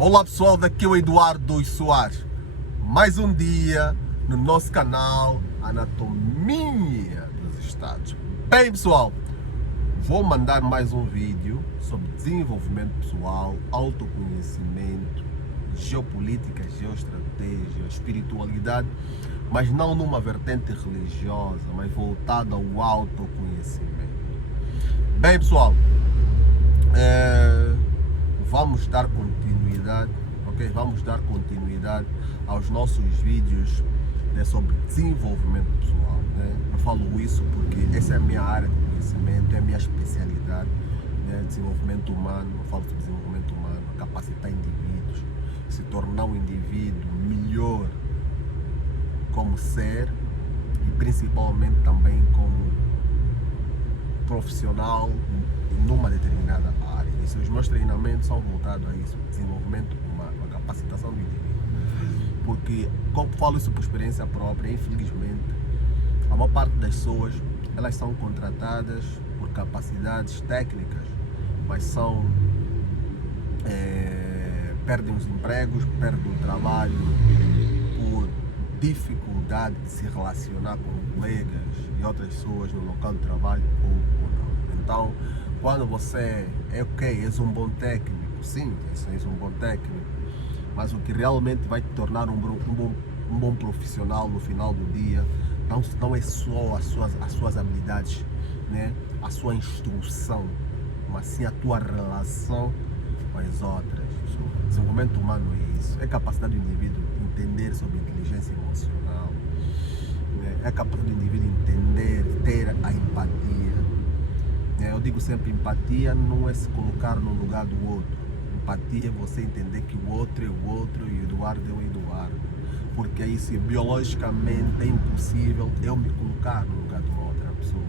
Olá pessoal, daqui é o Eduardo Soares. Mais um dia no nosso canal Anatomia dos Estados. Bem pessoal, vou mandar mais um vídeo sobre desenvolvimento pessoal, autoconhecimento, geopolítica, geoestratégia, espiritualidade, mas não numa vertente religiosa, mas voltada ao autoconhecimento. Bem pessoal, vamos dar continuidade, ok? Vamos dar continuidade aos nossos vídeos, né, sobre desenvolvimento pessoal, né? Eu falo isso porque essa é a minha área de conhecimento, é a minha especialidade, né? Desenvolvimento humano. Eu falo sobre desenvolvimento humano, capacitar indivíduos, se tornar um indivíduo melhor como ser e principalmente também como profissional numa determinada área. E os meus treinamentos são voltados a isso, desenvolvimento humano, a capacitação do indivíduo. Porque, como falo isso por experiência própria, infelizmente, a maior parte das pessoas, elas são contratadas por capacidades técnicas, mas perdem os empregos, perdem o trabalho por dificuldade de se relacionar com colegas e outras pessoas no local de trabalho ou não. Então, quando você és um bom técnico, sim, és um bom técnico, mas o que realmente vai te tornar um bom profissional no final do dia não é só as suas habilidades, né? A sua instrução, mas sim a tua relação com as outras. O desenvolvimento humano é isso, é a capacidade do indivíduo entender sobre inteligência emocional, né? É a capacidade do indivíduo entender, ter a empatia. Eu digo sempre, empatia não é se colocar no lugar do outro. Empatia é você entender que o outro é o outro e o Eduardo é o Eduardo. Porque isso biologicamente é impossível eu me colocar no lugar de uma outra pessoa.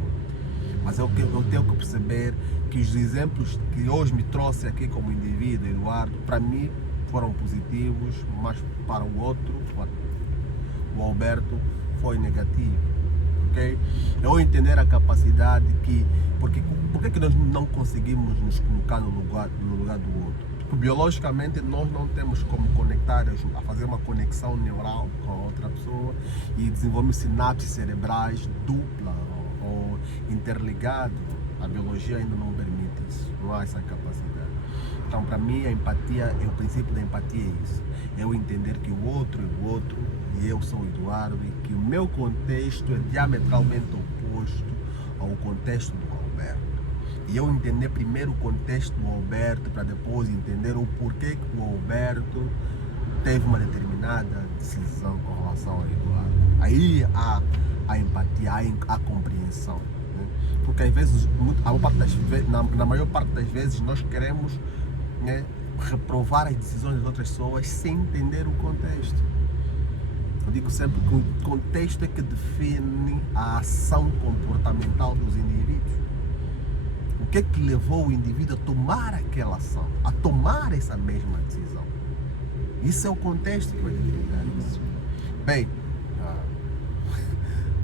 Mas eu tenho que perceber que os exemplos que hoje me trouxe aqui como indivíduo, Eduardo, para mim foram positivos, mas para o outro, o Alberto, foi negativo. Okay? Eu entender a capacidade que... Por que nós não conseguimos nos colocar no lugar do outro? Porque biologicamente nós não temos como conectar, a fazer uma conexão neural com a outra pessoa e desenvolver sinapses cerebrais dupla ou interligado. A biologia ainda não permite isso, não há essa capacidade. Então, para mim, a empatia, o princípio da empatia é isso. Eu entender que o outro é o outro e eu sou o Eduardo e que o meu contexto é diametralmente oposto ao contexto do Alberto. E eu entender primeiro o contexto do Alberto para depois entender o porquê que o Alberto teve uma determinada decisão com relação ao Eduardo. Aí há a empatia, há a compreensão. Né? Porque às vezes, na maior parte das vezes, nós queremos, né, reprovar as decisões das outras pessoas sem entender o contexto. Eu digo sempre que o contexto é que define a ação comportamental dos indivíduos. O que é que levou o indivíduo a tomar aquela ação, a tomar essa mesma decisão? Isso é o contexto que vai determinar isso. Bem,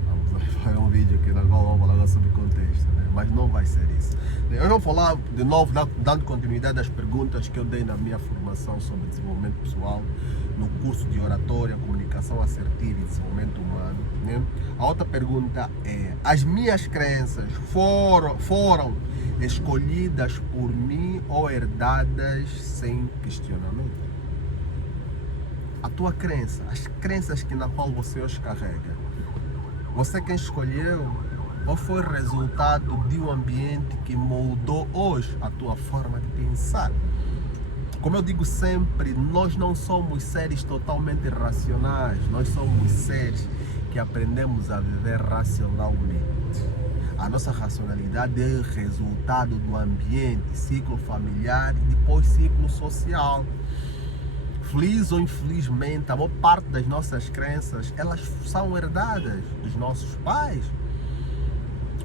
vamos fazer um vídeo aqui na qual vamos falar sobre contexto, né? Mas não vai ser isso. Eu vou falar de novo, dando continuidade às perguntas que eu dei na minha formação sobre desenvolvimento pessoal, no curso de oratória, comunicação assertiva e desenvolvimento humano, né? A outra pergunta é: as minhas crenças foram escolhidas por mim ou herdadas sem questionamento? A tua crença, as crenças na qual você hoje carrega, você quem escolheu ou foi resultado de um ambiente que moldou hoje a tua forma de pensar? Como eu digo sempre, nós não somos seres totalmente racionais, nós somos seres que aprendemos a viver racionalmente. A nossa racionalidade é resultado do ambiente, ciclo familiar e depois ciclo social. Feliz ou infelizmente, a maior parte das nossas crenças, elas são herdadas dos nossos pais.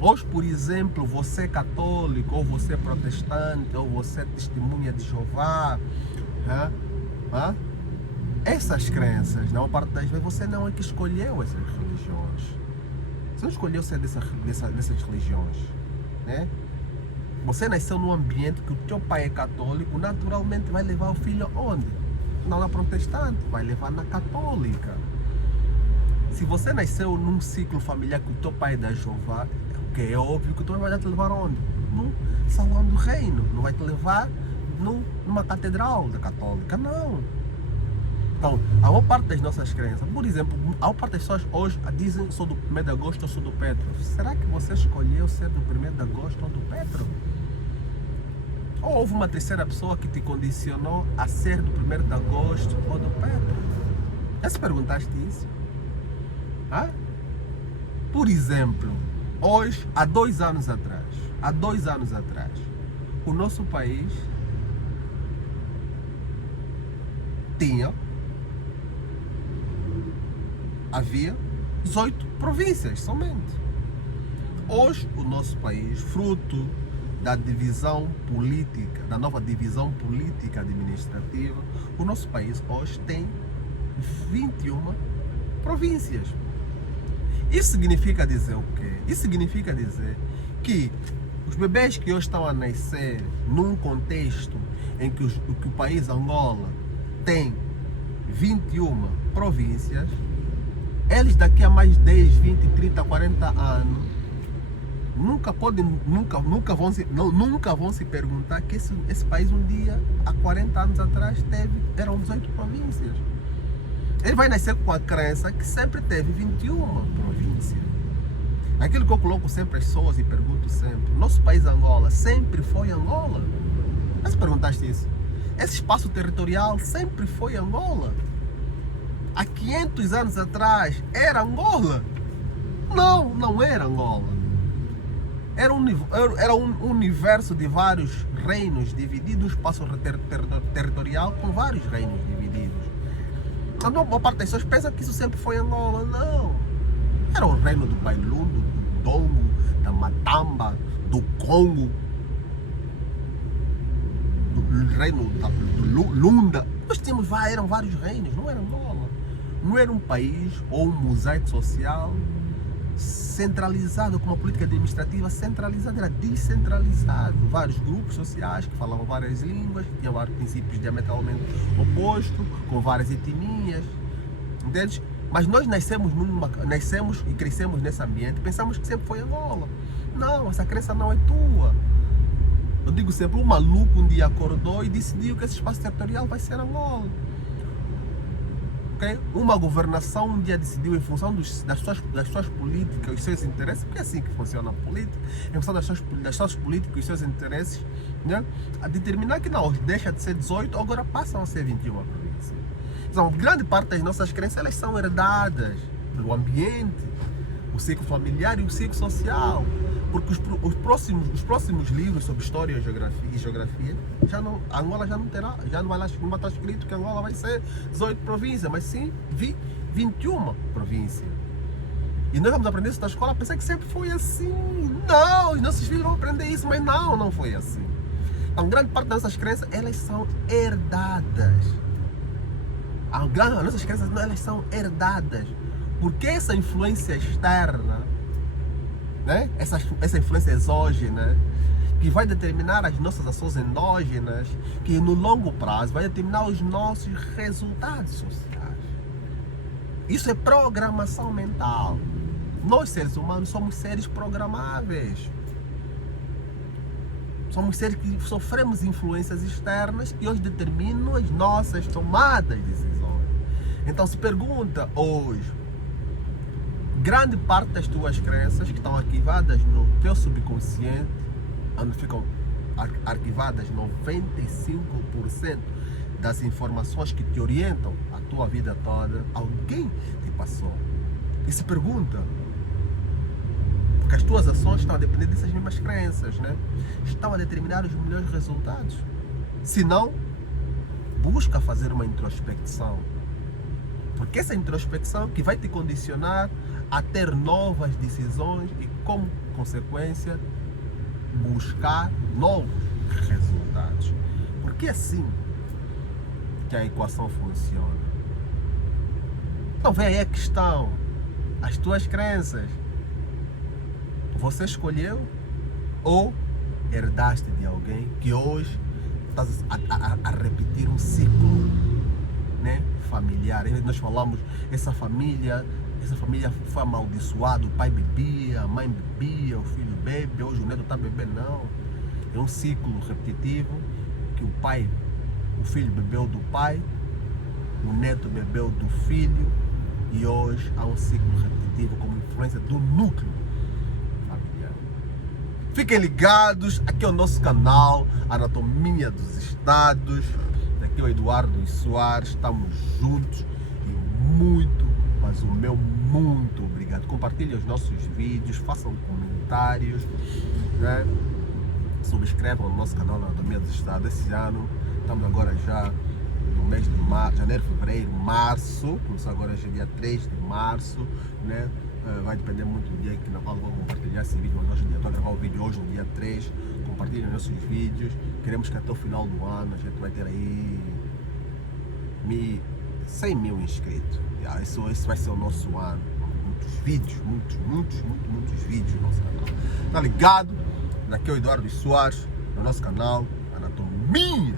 Hoje, por exemplo, você é católico, ou você é protestante, ou você é testemunha de Jeová, essas crenças, na maior parte das vezes, você não é que escolheu essas religiões. Você não escolheu ser dessas religiões, né? Você nasceu num ambiente que o teu pai é católico, naturalmente vai levar o filho onde? não na protestante, vai levar na católica. Se você nasceu num ciclo familiar que o teu pai é da Jeová, é óbvio que o teu pai vai te levar onde? No salão do reino, não vai te levar numa catedral da católica, não. Então, a maior parte das nossas crenças, por exemplo, a maior parte das pessoas hoje dizem sou do 1º de agosto ou sou do Petro. Será que você escolheu ser do 1º de agosto ou do Petro? Ou houve uma terceira pessoa que te condicionou a ser do 1º de agosto ou do Petro? Já se perguntaste isso? Por exemplo, hoje, há 2 anos atrás, o nosso país havia 18 províncias somente. Hoje, o nosso país, fruto da divisão política, da nova divisão política administrativa, o nosso país hoje tem 21 províncias. Isso significa dizer o quê? Isso significa dizer que os bebês que hoje estão a nascer num contexto em que o país Angola tem 21 províncias, eles daqui a mais 10, 20, 30, 40 anos nunca vão se perguntar que esse país um dia, há 40 anos atrás, eram 18 províncias. Ele vai nascer com a crença que sempre teve 21 províncias. Aquilo que eu coloco sempre às pessoas e pergunto sempre: nosso país Angola sempre foi Angola? Mas perguntaste isso? Esse espaço territorial sempre foi Angola? Há 500 anos atrás era Angola? Não, não era Angola. Era um universo de vários reinos divididos, um espaço territorial com vários reinos divididos. A maior parte das pessoas pensa que isso sempre foi Angola. Não. Era o reino do Bailundo, do Dongo, da Matamba, do Congo, do reino do Lunda. Eram vários reinos, não era Angola. Não era um país ou um mosaico social centralizado, com uma política administrativa centralizada, era descentralizado. Vários grupos sociais que falavam várias línguas, que tinham vários princípios diametralmente opostos, com várias etnias, entende? Mas nós nascemos e crescemos nesse ambiente, pensamos que sempre foi Angola. Não, essa crença não é tua. Eu digo sempre, um maluco um dia acordou e decidiu que esse espaço territorial vai ser Angola. Okay? Uma governação um dia decidiu, em função das suas políticas, os seus interesses, porque é assim que funciona a política, em função das suas políticas e os seus interesses, né? A determinar que não, deixa de ser 18, agora passam a ser 21 províncias. Então, grande parte das nossas crenças, elas são herdadas pelo ambiente, o ciclo familiar e o ciclo social. Porque os próximos livros sobre história e geografia, Angola já não terá, já não vai estar escrito que Angola vai ser 18 províncias, mas sim 21 províncias. E nós vamos aprender isso na escola, pensar que sempre foi assim. Não, os nossos filhos vão aprender isso, mas não foi assim. Então, grande parte das nossas crenças, elas são herdadas. As nossas crenças, elas são herdadas. Porque essa influência externa, né? Essa influência exógena, que vai determinar as nossas ações endógenas, que no longo prazo vai determinar os nossos resultados sociais. Isso é programação mental. Nós, seres humanos, somos seres programáveis. Somos seres que sofremos influências externas e hoje determinam as nossas tomadas de decisões. Então se pergunta hoje, grande parte das tuas crenças que estão arquivadas no teu subconsciente, onde ficam arquivadas 95% das informações que te orientam a tua vida toda, alguém te passou. E se pergunta, porque as tuas ações estão a depender dessas mesmas crenças, né? Estão a determinar os melhores resultados. Se não, busca fazer uma introspecção. Porque essa introspecção que vai te condicionar a ter novas decisões e, como consequência, buscar novos resultados. Porque é assim que a equação funciona. Então vem aí a questão, as tuas crenças, você escolheu ou herdaste de alguém que hoje estás a repetir um ciclo familiar. Aí nós falamos, essa família foi amaldiçoada, o pai bebia, a mãe bebia, o filho bebe, hoje o neto está bebendo. Não. É um ciclo repetitivo que o filho bebeu do pai, o neto bebeu do filho e hoje há um ciclo repetitivo como influência do núcleo familiar. Fiquem ligados, aqui é o nosso canal Anatomia dos Estados. Aqui é o Eduardo Soares, estamos juntos e muito, mas o meu muito obrigado. Compartilhem os nossos vídeos, façam comentários, né? Subscrevam o nosso canal Anatomia dos Estados. Esse ano, estamos agora já no mês de janeiro, fevereiro, março, começou agora já dia 3 de março, né? Vai depender muito do dia que na qual vou compartilhar esse vídeo, mas hoje estou a gravar o vídeo hoje, no dia 3, compartilhem os nossos vídeos, queremos que até o final do ano a gente vai ter aí 100 mil inscritos, esse vai ser o nosso ano, muitos vídeos, muitos vídeos no nosso canal, tá ligado? Daqui é o Eduardo Soares, no nosso canal Anatomia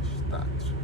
dos Estados.